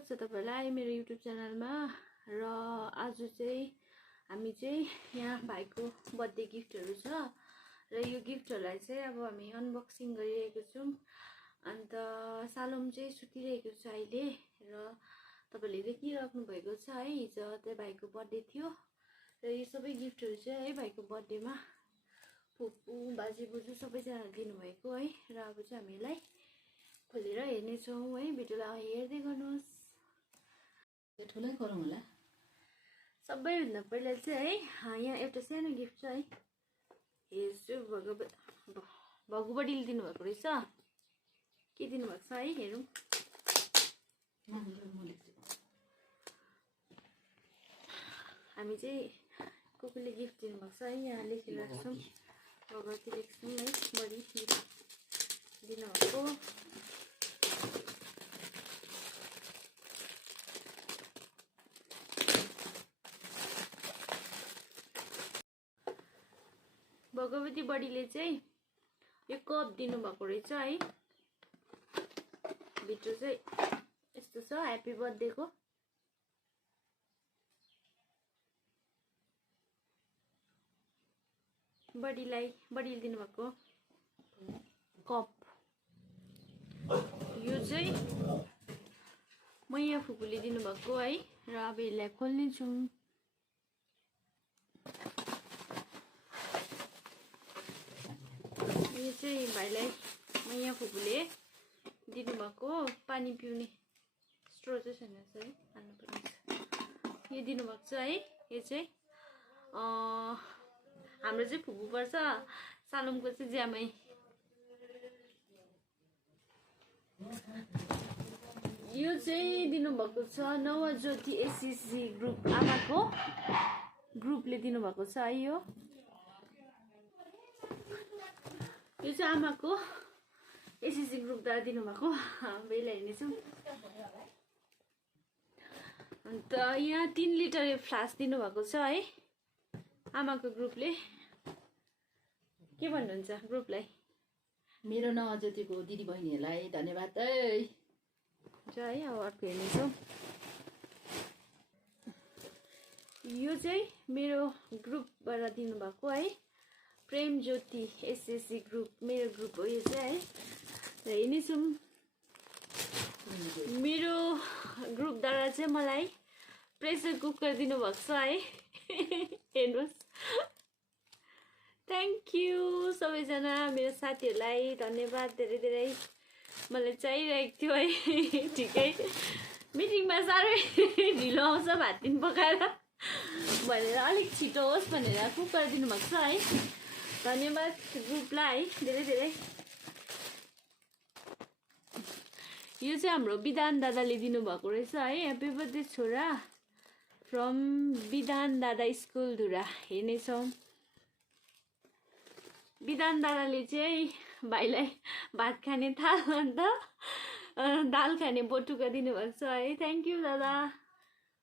स्वागत छ तपाईलाई मेरो YouTube च्यानलमा र आज चाहिँ हामी चाहिँ यहाँ भाइको बर्थडे गिफ्टहरु छ र यो गिफ्टहरुलाई चाहिँ अब हामी अनबक्सिङ गरिरहेको छौं। अन्त सालोम चाहिँ सुतिरहेको छ अहिले र तपाईले देखिराख्नु भएको छ है, हिजो चाहिँ भाइको बर्थडे थियो र यो सबै गिफ्टहरु चाहिँ है भाइको बर्थडेमा फुपू बाजे बोजू सबैजनाले दिनु भएको है। र अब चाहिँ हामीलाई खोलेर हेर्ने छौं है, भिडियोलाई हेर्दै गर्नुस्। यो ठुलै गरौँ होला। सबैभन्दा पहिला चाहिँ है यहाँ एउटा सानो गिफ्ट छ है, हेर्छु भगु बडीले दिनु भएको रहेछ। के दिनु भएको छ है हेरौँ। हामी चाहिँ कुकुरले गिफ्ट दिनु भएको छ है, यहाँ लेखेर राख्छौँ। भगवती लेख्छौँ है, बडी दिनु भएको। भगवती बडीले चाहिँ यो कप दिनु भएको रहेछ है। भित्र चाहिँ यस्तो छ, ह्यापी बर्थडे को बडीले दिनु भएको कप। यो चाहिँ मैया फुपूले दिनु भएको है र अब यसलाई खोल्ने छौं। यो चाहिँ भाइलाई मैया फुपूले दिनु भएको पानी पिउने स्ट्रो चाहिँ छैन है, हाल्नु पर्ने। यो दिनु भएको छ है। यो चाहिँ हाम्रो चाहिँ फुपू पर्छ, सालोमको चाहिँ ज्यामै। यो चाहिँ दिनु भएको छ नवज्योति एससीसी ग्रुप, आमाको ग्रुपले दिनु भएको छ है। यो चाहिँ आमाको एससीसी ग्रुपद्वारा दिनु भएको, बेला हेर्नेछौँ। अन्त यहाँ 3 लिटर फ्लास्क दिनु भएको छ है आमाको ग्रुपले। के भन्नुहुन्छ ग्रुपलाई? मेरो नवज्योतिको दिदी बहिनीहरूलाई धन्यवाद है। है अब अर्को हेर्नेछौँ। यो चाहिँ मेरो ग्रुपबाट दिनु भएको है, प्रेम ज्योति एसएससी ग्रुप, मेरो ग्रुप हो यो चाहिँ है। र हेर्नेछौँ मेरो ग्रुपद्वारा चाहिँ मलाई प्रेसर कुकर दिनु भएको छ है। हेर्नुहोस्, थ्याङ्क यू सबैजना मेरो साथीहरूलाई धन्यवाद धेरै धेरै। मलाई चाहिरहेको थियो है, ठिकै मिटिङमा साह्रै ढिलो आउँछ भात दिन पकाएर भनेर अलिक छिटो होस् भनेर कुकर दिनुभएको छ है। धन्यवाद ग्रुपलाई धेरै धेरै। यो चाहिँ हाम्रो विधान दादाले दिनुभएको रहेछ है, ह्यापी बर्थडे छोरा फ्रम विधान दादा स्कुल धुरा। हेर्नेछौँ विधान दादाले चाहिँ भाइलाई भात खाने थाल अन्त दाल खाने बटुका दिनुभएको छ है। थ्याङ्क यू दादा,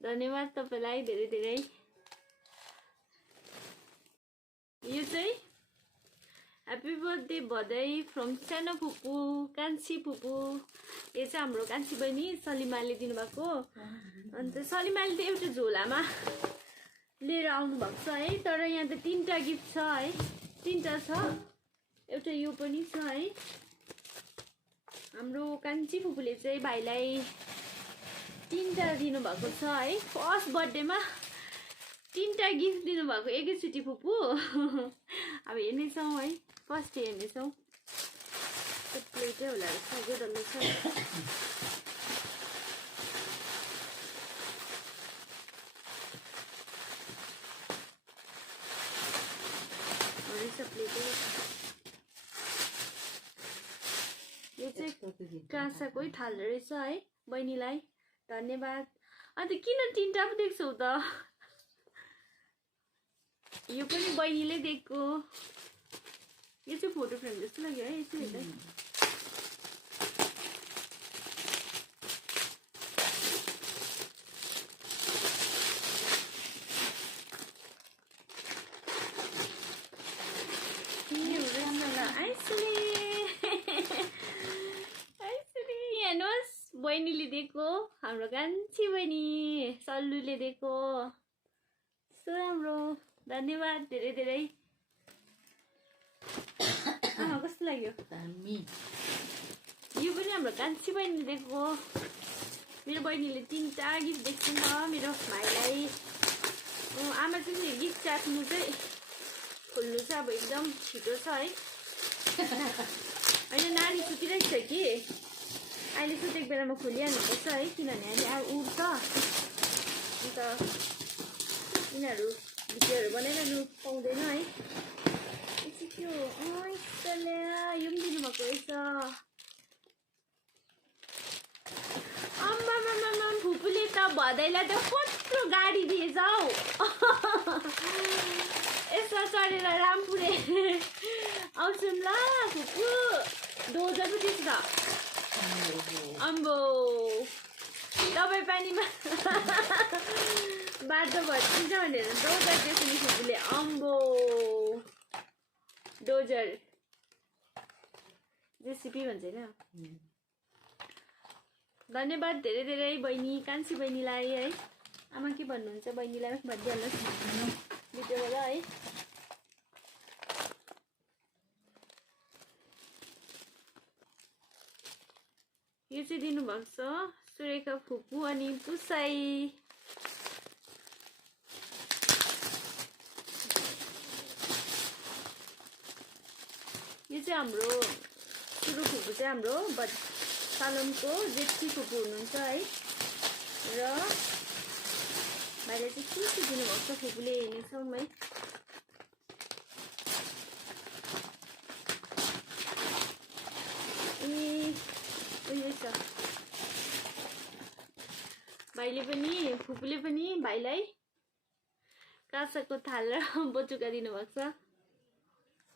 धन्यवाद तपाईलाई धेरै धेरै। यो चाहिँ ह्यापी बर्थडे बधाई फ्रम सानो फुपू कान्छी फुपू। यो चाहिँ हाम्रो कान्छी बहिनी सलिमाले दिनुभएको। अन्त सलिमाले त एउटा झोलामा लिएर आउनु भएको छ है, तर यहाँ त 3टा गिफ्ट छ है, 3टा छ, एउटा यो पनि छ है। हाम्रो कान्छी फुपूले चाहिँ भाइलाई 3टा दिनुभएको छ है। फर्स्ट बर्थडेमा 3टा गिफ्ट दिनुभएको एकैचोटि फुपू। अब हेर्नेछौँ है, फर्स्ट हेर्नेछौँ। प्लेटै होला रहेछ, डल्लो छ। यो चाहिँ काँसाकै थाल रहेछ है, बहिनीलाई धन्यवाद। अन्त किन 3टा पो देख्छौ त? यो पनि बहिनीले दिएको। यो चाहिँ फोटो फ्रेम जस्तो लाग्यो है, यसो हेर्दा। हेर्नुहोस् बहिनीले दिएको हाम्रो कान्छी बहिनी सल्लुले दिएको सो राम्रो धन्यवाद धेरै धेरै कस्तो लाग्यो दामी यो पनि हाम्रो कान्छी बहिनीले दिएको मेरो बहिनीले 3टा गिफ्ट दिएको छ मेरो भाइलाई आमा चाहिँ गिफ्ट च्याप्नु चाहिँ खोल्नु चाहिँ अब एकदम छिटो छ है होइन नानी सुतिरहेको छ कि अहिले सुतेको बेलामा खोलिहाल्नुपर्छ है किनभने अहिले अब उठ्छ अन्त यिनीहरू भिडियोहरू बनाइरहनु पाउँदैन है यो पनि दिनुभएको रहेछ आम्मामामा फुपूले त भदैलाई त कत्रो गाडी दिएछ हौ यसमा चढेर रामपुरे आउँछौँ ल फुपू डोजर पो दिएछ त अम्बो दबाई पानीमा बाटो भत्किन्छ भनेर डोजर दिएछ नि फुपूले अम्बो डोजर जेसिपी भन्छ होइन धन्यवाद धेरै धेरै बहिनी कान्छी बहिनीलाई है आमा के भन्नुहुन्छ बहिनीलाई भनिदिइहाल्नुहोस् भिडियोबाट है यो चाहिँ दिनुभएको छ सुरेखा फुपू अनि पुसाई यो चाहिँ हाम्रो सुरु फुपू चाहिँ हाम्रो सालोमको जेठी फुपू हुनुहुन्छ है र भाइले चाहिँ के दिनुभएको छ फुपूले हेर्नेछौँ है उयो छ भाइले पनि फुपूले पनि भाइलाई काँसाको थाल र बटुका दिनुभएको छ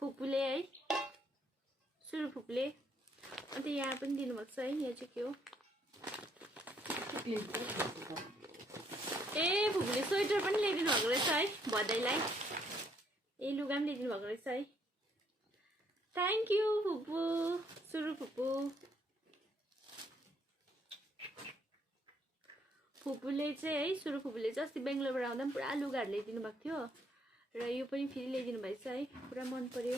फुपूले है सुरु फुपूले अन्त यहाँ पनि दिनुभएको छ है यहाँ चाहिँ के हो ए फुपूले स्वेटर पनि ल्याइदिनु भएको रहेछ है भदैलाई ए लुगा पनि ल्याइदिनु भएको रहेछ है थ्याङ्क यू फुपू सुरु फुपू फुपूले चाहिँ है सुरु फुपूले चाहिँ अस्ति बेङ्गलोरबाट आउँदा पनि पुरा लुगाहरू ल्याइदिनु भएको थियो र यो पनि फेरि ल्याइदिनु भएछ है पुरा मन पर्यो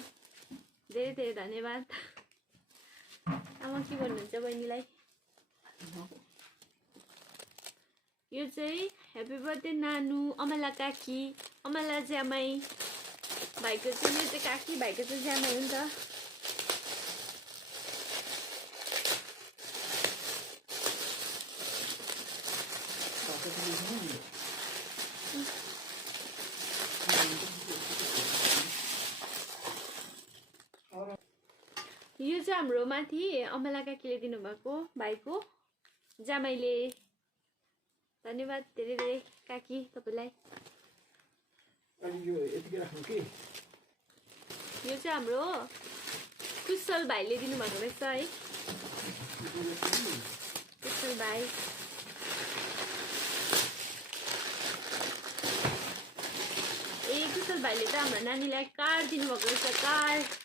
धेरै धेरै धन्यवाद आमा के भन्नुहुन्छ बहिनीलाई यो चाहिँ ह्याप्पी बर्थडे नानु अमला काकी अमला ज्यामाई भाइको चाहिँ यो चाहिँ काकी भाइको चाहिँ ज्यामाई हो नि त यो चाहिँ हाम्रो माथि अमला काकीले दिनुभएको भाइको जामाइले धन्यवाद धेरै धेरै काकी तपाईलाई यो चाहिँ हाम्रो कुशल भाइले दिनुभएको रहेछ है कुशल भाइ ए कुशल भाइले त हाम्रो नानीलाई कार दिनुभएको रहेछ कार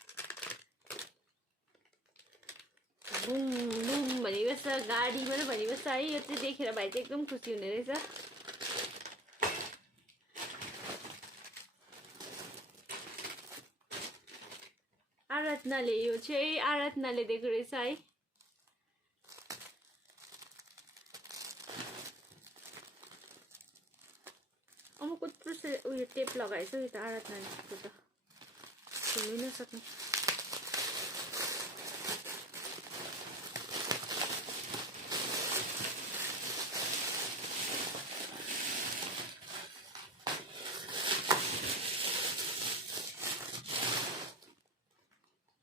बुम बुम भनिबस्छ गाडी पनि भनिबस्छ है यो चाहिँ देखेर भाइ चाहिँ एकदम खुसी हुने रहेछ आराधनाले यो चाहिँ आराधनाले दिएको रहेछ है अब कत्रो उयो टेप लगाएछ यो त आराधनाले त खोल्नु नसक्ने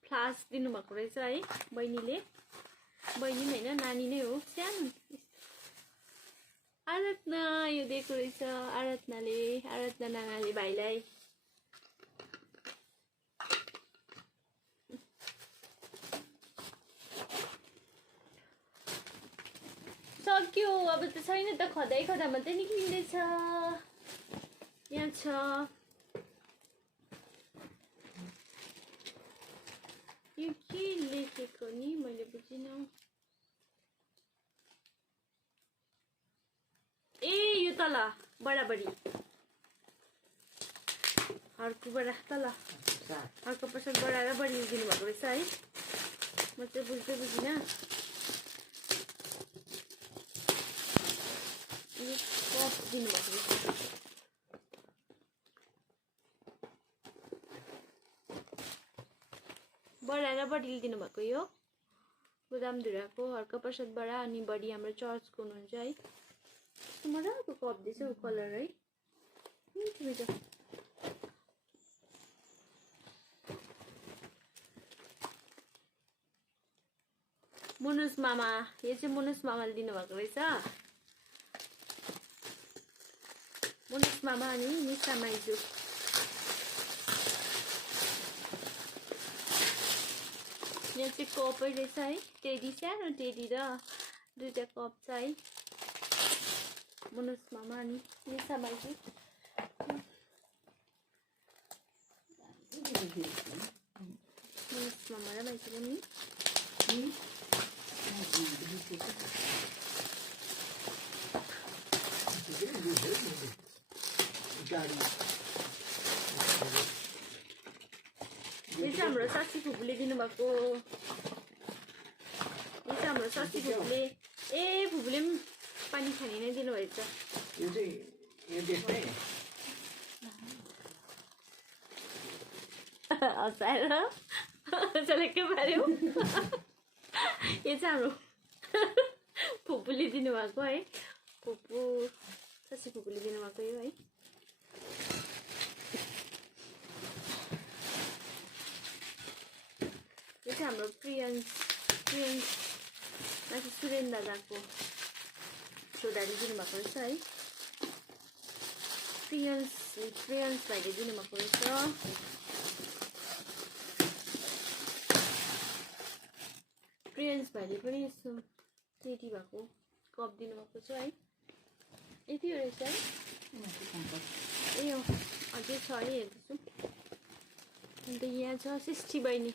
फ्लास दिनुभएको रहेछ है बहिनीले बहिनी पनि होइन नानी नै हो सानो आराधना यो दिएको रहेछ आराधना नानाले भाइलाई सक्यो अब त छैन त खदाई खदा मात्रै निक्लिँदैछ यहाँ छ यो के लेखेको नि मैले बुझिनँ बराबरी हर्कुबाट तल हर्को पर्सेन्ट बढाएर बढी दिनुभएको रहेछ है। म चाहिँ बुझ्दै बुझिनँ। यो कप दिनुभएको रहेछ। बढाएर बढीले दिनुभएको यो गोदामधुराको हर्का प्रसादबाट। अनि बढी हाम्रो चर्चको हुनुहुन्छ है। कस्तो मजाको कप दिएछ ऊ कलर है। मिठो मिठो। मुनुस मामा, यो चाहिँ मुनुस मामाले दिनुभएको रहेछ। मुनुस मामा अनि निशा माइजू। यहाँ चाहिँ कपै रहेछ है। टेडी सानो टेडी र दुईटा कप छ है। मुनुस मामा अनि निशा माइजू। मुनुस मामा र माइजू पनि यो चाहिँ हाम्रो सासी फुपूले दिनुभएको। यो चाहिँ हाम्रो सासी फुपूले फुपूले पनि पानी खाने नै दिनुभएछ। यो चाहिँ यो देख्दै हँसाएर चलेकै पार्यो। यो चाहिँ हाम्रो फुपूले दिनुभएको है। फुपू सासी फुपूले दिनुभएको यो है। यो चाहिँ हाम्रो प्रियन्स माथि सुरेन दादाको छोराले दिनुभएको रहेछ है। प्रियन्स भाइले दिनुभएको रहेछ। प्रियन्स भाइले पनि यस्तो टेडी भएको कप दिनुभएको छ है। यति हो रहेछ है। ए हो अझै छ है हेर्दैछु। अन्त यहाँ छ सृष्टि बहिनी।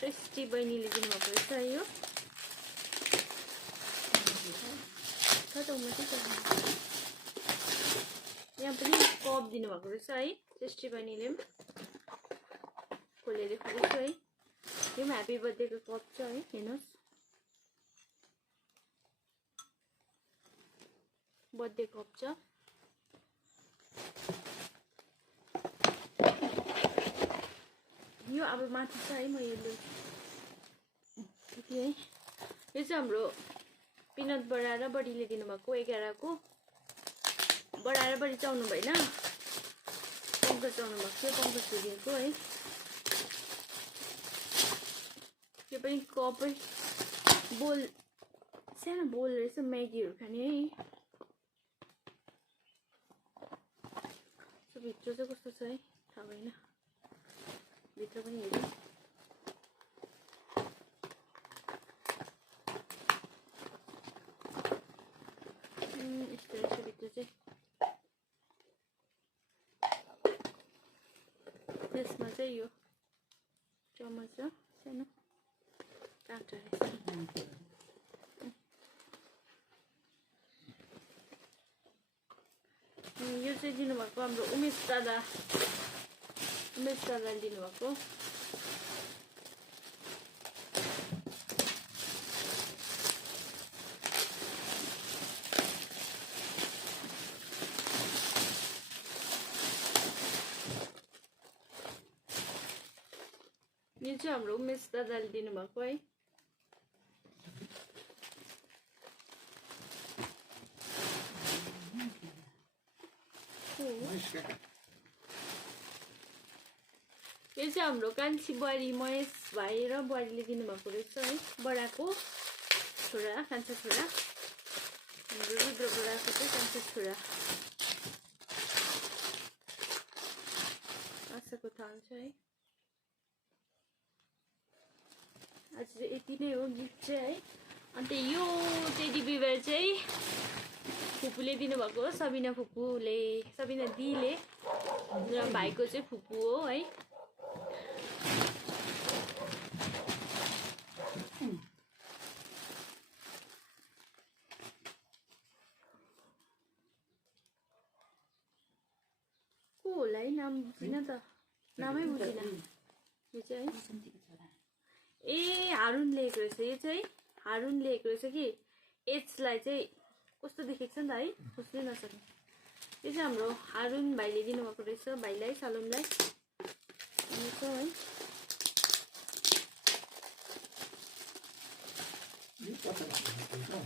सृष्टि बहिनीले दिनुभएको रहेछ है। यो छ त मात्रै छ। यहाँ पनि कप दिनुभएको रहेछ है। सृष्टि बहिनीले पनि खोलेर देखाउँदैछु है। यो पनि ह्याप्पी बर्थडेको कप छ है। हेर्नुहोस् बर्थडे कप छ। यो अब माथि छ है। म यो यति है। यो चाहिँ हाम्रो पिनट बढाएर बढीले दिनुभएको 11को बढाएर बढी चाउनु भएन। पङ्कज चाउनु भएको थियो। पङ्कज दिएको है। यो पनि कपै बोल सानो बोल रहेछ। म्यागीहरू खाने है। भित्र चाहिँ कस्तो छ है थाहा भएन। भित्र पनि हेरौँ। यस्तो रहेछ भित्र चाहिँ। त्यसमा चाहिँ यो चमच छ सानो काँटा रहेछ। यो चाहिँ दिनुभएको हाम्रो उमेश दादाले दिनुभएको। यो चाहिँ हाम्रो उमेश दादाले दिनुभएको है। यो चाहिँ हाम्रो कान्छी बुहारी महेश भाइ र बुहारीले दिनुभएको रहेछ है। बडाको छोरा कान्छा छोरा हाम्रो रुद्र बडाको चाहिँ कान्छा छोरा। आशाको थाल छ है। आज चाहिँ यति नै हो गिफ्ट चाहिँ है। अन्त यो टेडी बियर चाहिँ फुपूले दिनुभएको हो। सबिना दिले र भाइको चाहिँ फुपू हो है। कसको होला है नाम बुझिन त नामै बुझिन यो चाहिँ बसन्तीको छोरा ए हारुन लेखेको रहेछ यो चाहिँ हारुन लेखेको रहेछ कि एचलाई चाहिँ कस्तो देखेको छ नि त है बुझ्नै नसक्ने यो चाहिँ हाम्रो हारुन भाइले दिनुभएको रहेछ भाइलाई सालोमलाई यो छ है यो कता लाग्यो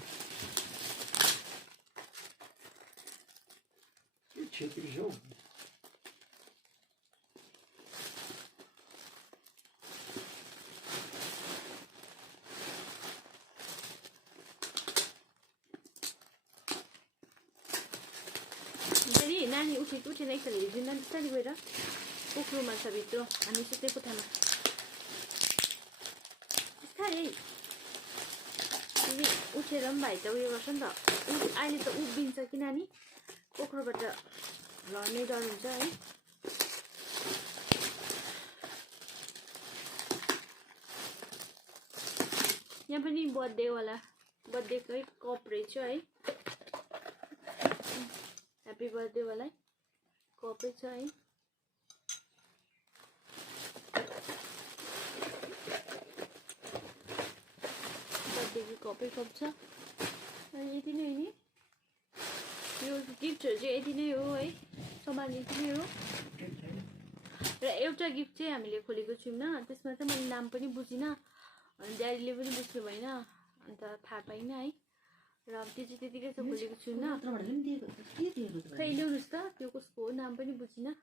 यो छेत्री हो फेरि नानी उठेन एकखेल हेरिदिँदा बिस्तारै गएर पोखरोमा छ भित्र हामी सुत्ने कोठामा बिस्तारै फेरि उठेर पनि भाइ त उयो गर्छ नि त अहिले त उभिन्छ कि नानी पोखरोबाट लड्ने डर हुन्छ है यहाँ पनि बर्थडेकै कप रहेछ है ह्याप्पी बर्थडे वाला कपै छ है बर्थडेको कपै कप छ अनि यति नै नि यो गिफ्टहरू चाहिँ यति नै हो है सामान यति नै हो र एउटा गिफ्ट चाहिँ हामीले खोलेको छौँ त्यसमा चाहिँ मैले नाम पनि बुझिनँ अनि ड्याडीले पनि बुझ्नु भएन अन्त थाहा पाइनँ है र त्यो चाहिँ त्यतिकै चाहिँ खोलेको छुइनँ खै ल्याउनुहोस् त त्यो कसको हो नाम पनि बुझिनँ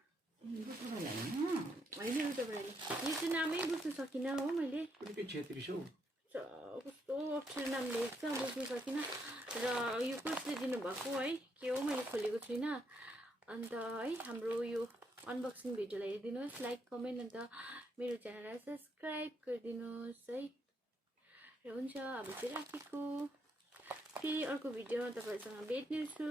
होइन एउटाबाटले यो चाहिँ नामै बुझ्नु सकिनँ हो मैले कुनै छेत्री छौ कस्तो अप्ठ्यारो नाम लेखेको छ बुझ्नु सकिनँ र यो कसले दिनुभएको है के हो मैले खोलेको छुइनँ अन्त है हाम्रो यो अनबक्सिङ भिडियोलाई हेरिदिनुहोस् लाइक कमेन्ट अन्त मेरो च्यानललाई सब्सक्राइब गरिदिनुहोस् है र हुन्छ अब चाहिँ राखेको फेरि अर्को भिडियोमा तपाईँहरूसँग भेट्नेछु।